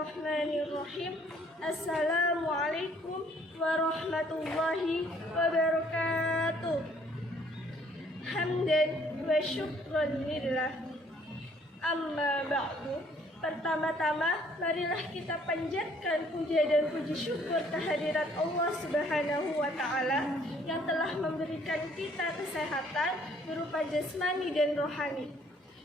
Bismillahirrahmanirrahim. Assalamualaikum warahmatullahi wabarakatuh. Hamdan wa syukran lillah. Amma ba'du. Pertama-tama, marilah kita panjatkan puja dan puji syukur kehadirat Allah Subhanahu wa Ta'ala yang telah memberikan kita kesehatan berupa jasmani dan rohani.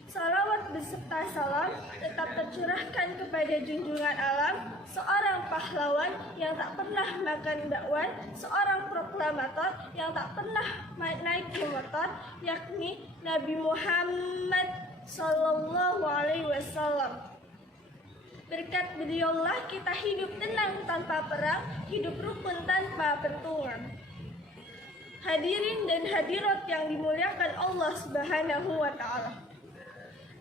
Salawat beserta salam tetap tercurahkan kepada junjungan alam, seorang pahlawan yang tak pernah makan bakwan, seorang proklamator yang tak pernah naik ke motor, yakni Nabi Muhammad Sallallahu Alaihi Wasallam. Berkat beliaulah kita hidup tenang tanpa perang, hidup rukun tanpa pertungan. Hadirin dan hadirat yang dimuliakan Allah Subhanahu wa Ta'ala.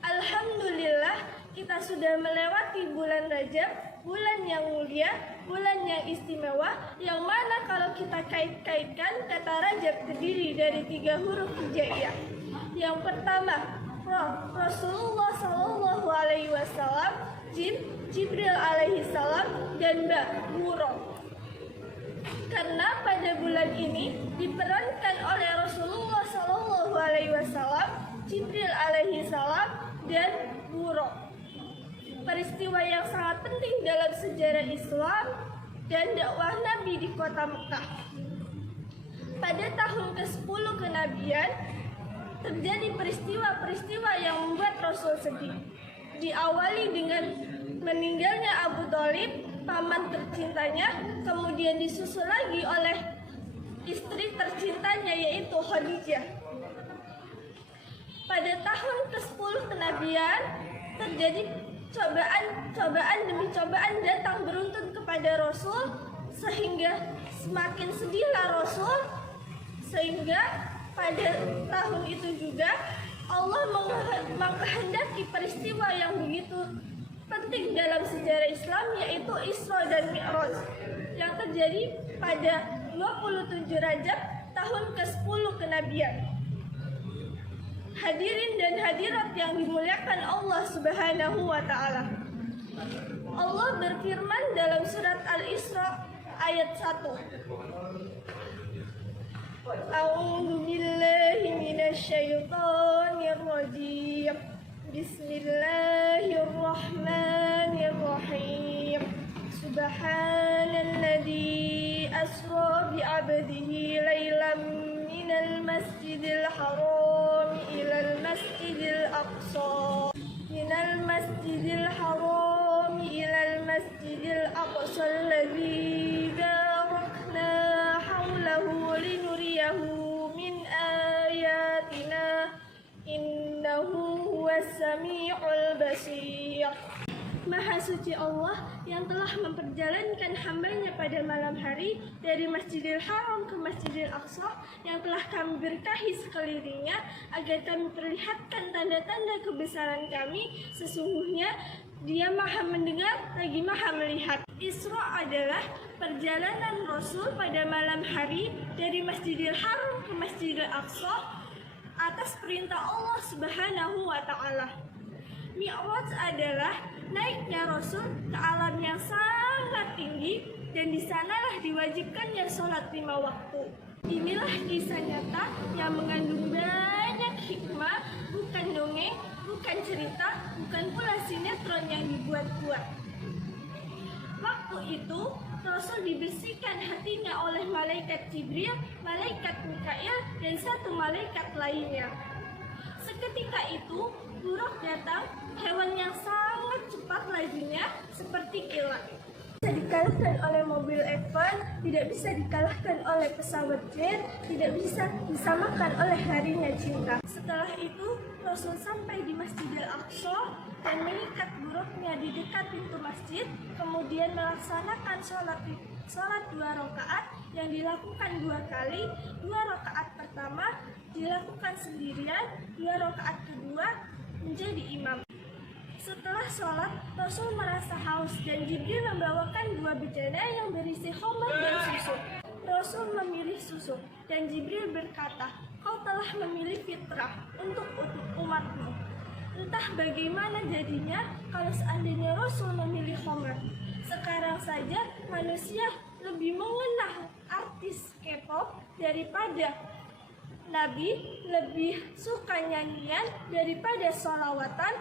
Alhamdulillah, kita sudah melewati bulan Rajab, bulan yang mulia, bulan yang istimewa, yang mana kalau kita kait-kaitkan, kata Rajab terdiri dari 3 huruf hijaiyah. Yang pertama, Rasulullah Sallallahu Alaihi Wasallam, Jibril alaihi salam, dan Buro. Karena pada bulan ini diperankan oleh Rasulullah Sallallahu Alaihi Wasallam, Jibril alaihi salam, dan Buro. Peristiwa yang sangat penting dalam sejarah Islam dan dakwah Nabi di kota Mekah. Pada tahun ke-10 kenabian terjadi peristiwa-peristiwa yang membuat Rasul sedih. Diawali dengan meninggalnya Abu Thalib, paman tercintanya, kemudian disusul lagi oleh istri tercintanya yaitu Khadijah. Pada tahun ke-10 kenabian terjadi cobaan demi cobaan datang beruntun kepada Rasul, sehingga semakin sedihlah Rasul, sehingga pada tahun itu juga Allah menghendaki peristiwa yang begitu penting dalam sejarah Islam, yaitu Isra dan Mi'raj yang terjadi pada 27 Rajab tahun ke-10 kenabian. Hadirin dan hadirat yang dimuliakan Allah Subhanahu wa Ta'ala. Allah berfirman dalam surat Al-Isra ayat 1. A'udzu billahi minasy syaithanir rajim. Bismillahirrahmanirrahim. Subhanalladzi asra bi 'abdihi lailan minal masjidil haram ilal masjidil aqsa. Minal masjidil haram ilal masjidil aqsa alladzi barakna haulahu linuriyahu min ayatina innahu huwas sami'ul basir. Maha suci Allah yang telah memperjalankan hambanya pada malam hari dari Masjidil Haram ke Masjidil Aqsa, yang telah kami berkahi sekelilingnya agar kami perlihatkan tanda-tanda kebesaran kami. Sesungguhnya Dia Maha mendengar lagi Maha melihat. Isra adalah perjalanan Rasul pada malam hari dari Masjidil Haram ke Masjidil Aqsa atas perintah Allah Subhanahu wa Ta'ala. Mi'raj adalah naiknya Rasul ke alam yang sangat tinggi, dan di sanalah diwajibkannya sholat 5 waktu. Inilah kisah nyata yang mengandung banyak hikmah, bukan dongeng, bukan cerita, bukan pula sinetron yang dibuat-buat. Waktu itu Rasul dibersihkan hatinya oleh malaikat Jibril, malaikat Mikail, dan 1 malaikat lainnya. Seketika itu Buruk datang, hewan yang sangat cepat lajunya seperti kilat. Bisa dikalahkan oleh mobil F1, tidak bisa dikalahkan oleh pesawat jet, tidak bisa disamakan oleh harinya cinta. Setelah itu Rasul sampai di Masjidil Aqsa dan mengikat buruknya di dekat pintu masjid, kemudian melaksanakan sholat 2 rakaat yang dilakukan 2 kali. 2 rakaat pertama dilakukan sendirian, 2 rakaat kedua menjadi imam. Setelah sholat, Rasul merasa haus dan Jibril membawakan 2 bejana yang berisi khamar dan susu. Rasul memilih susu dan Jibril berkata, "Kau telah memilih fitrah untuk umatmu." Entah bagaimana jadinya kalau seandainya Rasul memilih khamar. saja manusia lebih mengenal artis K-pop daripada Nabi, lebih suka nyanyian daripada sholawatan,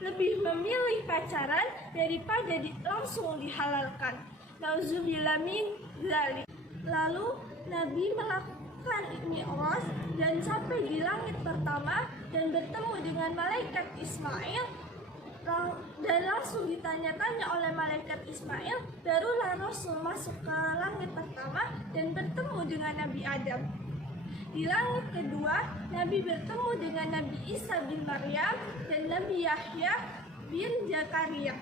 lebih memilih pacaran daripada langsung dihalalkan. Nauzubillah min dzalik. Lalu Nabi melakukan Mi'raj dan sampai di langit pertama dan bertemu dengan malaikat Ismail, dan langsung ditanya-tanya oleh malaikat Ismail, barulah Rasul masuk ke langit pertama dan bertemu dengan Nabi Adam. Di langit kedua, Nabi bertemu dengan Nabi Isa bin Maryam dan Nabi Yahya bin Zakaria.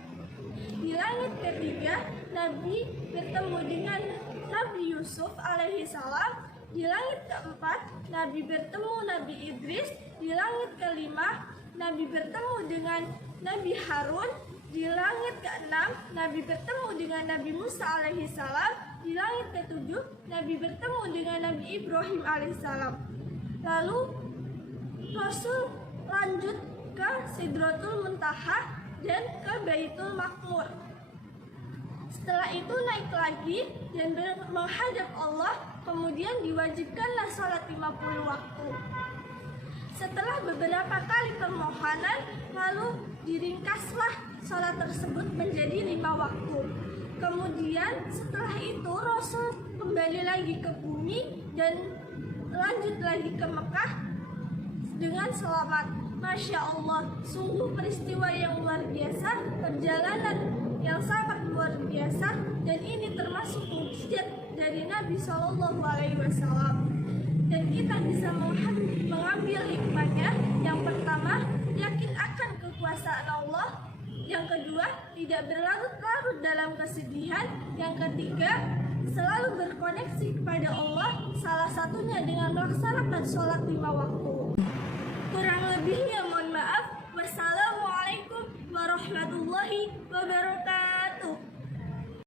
Di langit ketiga, Nabi bertemu dengan Nabi Yusuf alaihi salam. Di langit keempat, Nabi bertemu Nabi Idris. Di langit kelima, Nabi bertemu dengan Nabi Harun. Di langit keenam, Nabi bertemu dengan Nabi Musa alaihi salam. Di langit ketujuh, Nabi bertemu dengan Nabi Ibrahim alaihissalam. Lalu Rasul lanjut ke Sidratul Muntaha dan ke Baitul Maqmur. Setelah itu naik lagi dan menghadap Allah, kemudian diwajibkanlah sholat 50 waktu. Setelah beberapa kali permohonan, lalu diringkaslah sholat tersebut menjadi 5 waktu. Kemudian setelah itu Rasul kembali lagi ke bumi dan lanjut lagi ke Mekah dengan selamat. Masya Allah, sungguh peristiwa yang luar biasa, perjalanan yang sangat luar biasa, dan ini termasuk mukjizat dari Nabi SAW. Dan kita bisa mengambil hikmahnya. Yang pertama, yakin akan kekuasaan Allah. Yang kedua, tidak berlarut-larut dalam kesedihan. Yang ketiga, selalu berkoneksi kepada Allah, salah satunya dengan melaksanakan sholat 5 waktu. Kurang lebihnya mohon maaf. Wassalamualaikum warahmatullahi wabarakatuh.